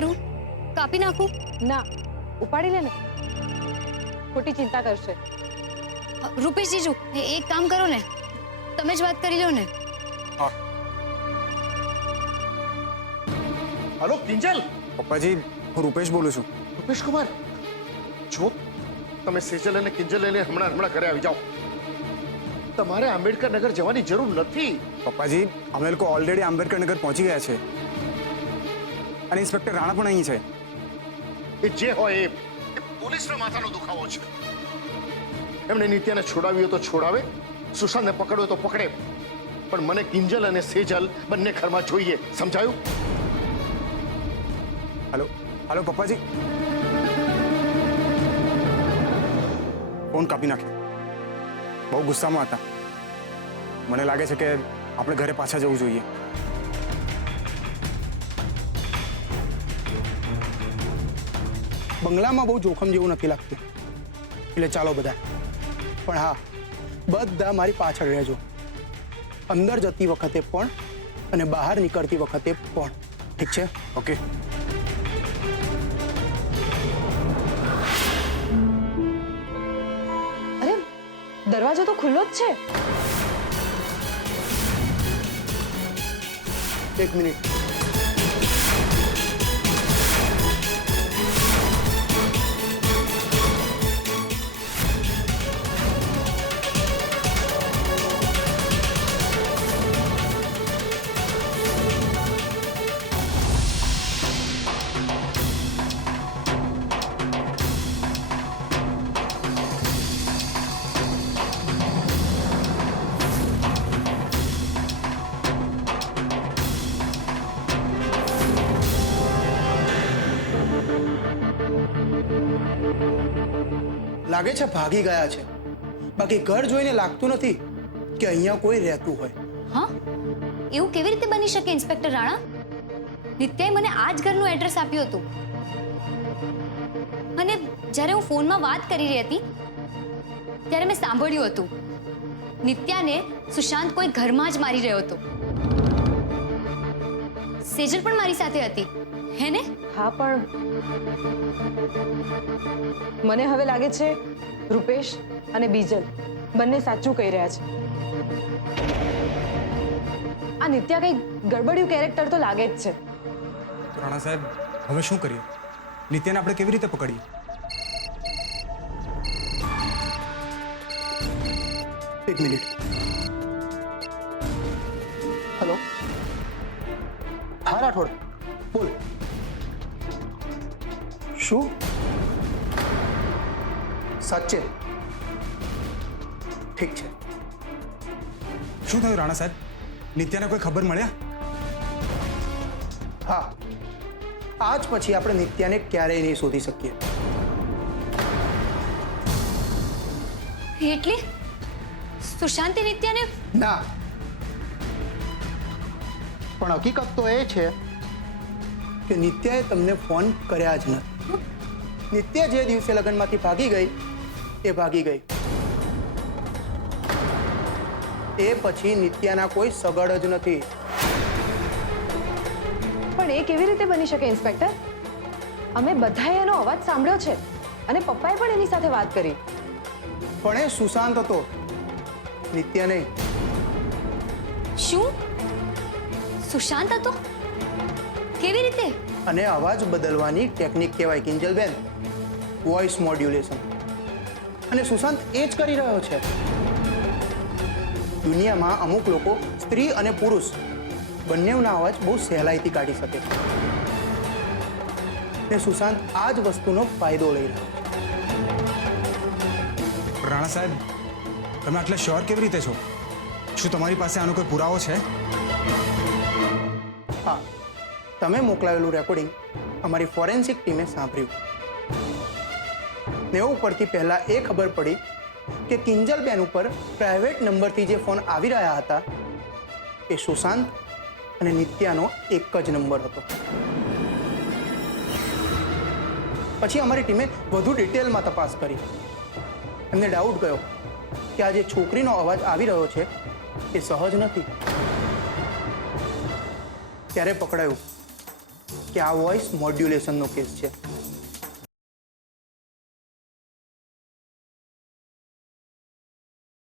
કરું? કાપી નાખું? ના, ઉપાડી લે ને, ખોટી ચિંતા કરશે. રૂપેશ જીજુ, એક કામ કરો ને, તમે જ વાત કરી લો ને. હા. हेलो किंजल। પપ્પાજી, હું રૂપેશ બોલું છું. રૂપેશ કુમાર, જો તમે સેજલ અને કિંજલ લઈને હમણાં ઘરે આવી જાઓ. તમારે આંબેડકર નગર જવાની જરૂર નથી. પપ્પાજી, અમે લોકો ઓલરેડી આંબેડકર નગર પહોંચી ગયા છે અને ઇન્સ્પેક્ટર રાણા પણ અહીં છે. એ જે હોય એ પોલીસનો માથાનો દુખાવો છે. એમને નિત્યાને છોડાવી હોય તો છોડાવે, સુશાંતને પકડવો તો પકડે, પણ મને કિંજલ અને સેજલ બંને ઘરમાં જોઈએ. સમજાયું? હલો હલો પપ્પાજી, ફોન કાપી નાખ્યો. બહુ ગુસ્સામાં હતા. મને લાગે છે કે આપણે ઘરે પાછા જવું જોઈએ. બંગલામાં બહુ જોખમ જેવું નથી લાગતું, એટલે ચાલો બધા. પણ હા, બધા મારી પાછળ રહેજો, અંદર જતી વખતે પણ અને બહાર નીકળતી વખતે પણ. ઠીક છે? ઓકે. અરે, દરવાજો તો ખુલ્લો જ છે. એક મિનિટ. લાગે છે ભાગી ગયા છે, બાકી ઘર જોઈને લાગતું નથી કે અહીંયા કોઈ રહેતું હોય. હા, એવું કેવી રીતે બની શકે ઇન્સ્પેક્ટર રાણા? નિત્યાએ મને આ જ ઘરનું એડ્રેસ આપ્યું હતું અને જ્યારે હું ફોનમાં વાત કરી રહી હતી ત્યારે મેં સાંભળ્યું હતું નિત્યાને સુશાંત કોઈ ઘરમાં જ મારી રહ્યો હતો. સેજલ પણ મારી સાથે હતી, હે ને? હા, પણ મને હવે લાગે છે રૂપેશ અને બીજલ બંને સાચું કહી રહ્યા છે. આ નિત્યા કઈ ગડબડિયું કેરેક્ટર તો લાગે જ છે. તો રાણા સાહેબ, હવે શું કરીએ? નિત્યાને આપણે કેવી રીતે પકડીએ? એક મિનિટ. હેલો, હા રાઠોડ, બોલ. શું? સાચે? ઠીક છે. શું થયું રાણા સાહેબ? નિત્યાને કોઈ ખબર મળ્યા? હા, આજ પછી આપણે નિત્યાને ક્યારેય નહીં શોધી શકીએ. એટલે સુશાંતે નિત્યાને? ના, પણ હકીકત તો એ છે કે નિત્યાએ તમને ફોન કર્યા જ નથી. નિત્યા જે દિવસે લગ્નમાંથી ભાગી ગઈ એ ભાગી ગઈ. એ પછી નિત્યાના કોઈ સગડ જ નથી. પણ એ કેવી રીતે બની શકે ઇન્સ્પેક્ટર? અમે બધાએ એનો અવાજ સાંભળ્યો છે અને પપ્પાએ પણ એની સાથે વાત કરી. પણ એ સુશાંત હતો, નિત્યા નહીં. શું? સુશાંત હતો? કેવી રીતે? અને અવાજ બદલવાની ટેકનિક કહેવાય કિંજલબેન, વોઇસ મોડ્યુલેશન. અને સુશાંત એ જ કરી રહ્યો છે. દુનિયામાં અમુક લોકો સ્ત્રી અને પુરુષ બંનેના અવાજ બહુ સહેલાઈથી કાઢી શકે છે. ને સુશાંત આ જ વસ્તુનો ફાયદો લઈ રહ્યો છે. રાણા સાહેબ, તમે આટલા શ્યોર કેવી રીતે છો? શું તમારી પાસે આનો કોઈ પુરાવો છે? હા, તમે મોકલાવેલું રેકોર્ડિંગ અમારી ફોરેન્સિક ટીમે સાંભળ્યું. ને ઉપરથી પહેલાં એ ખબર પડી કે કિંજલબેન ઉપર પ્રાઇવેટ નંબરથી જે ફોન આવી રહ્યા હતા એ સુશાંત અને નિત્યાનો એક જ નંબર હતો. પછી અમારી ટીમે વધુ ડિટેલમાં તપાસ કરી. એમને ડાઉટ ગયો કે આ જે છોકરીનો અવાજ આવી રહ્યો છે એ સહજ નથી. ત્યારે પકડાયું કે આ વોઇસ મોડ્યુલેશનનો કેસ છે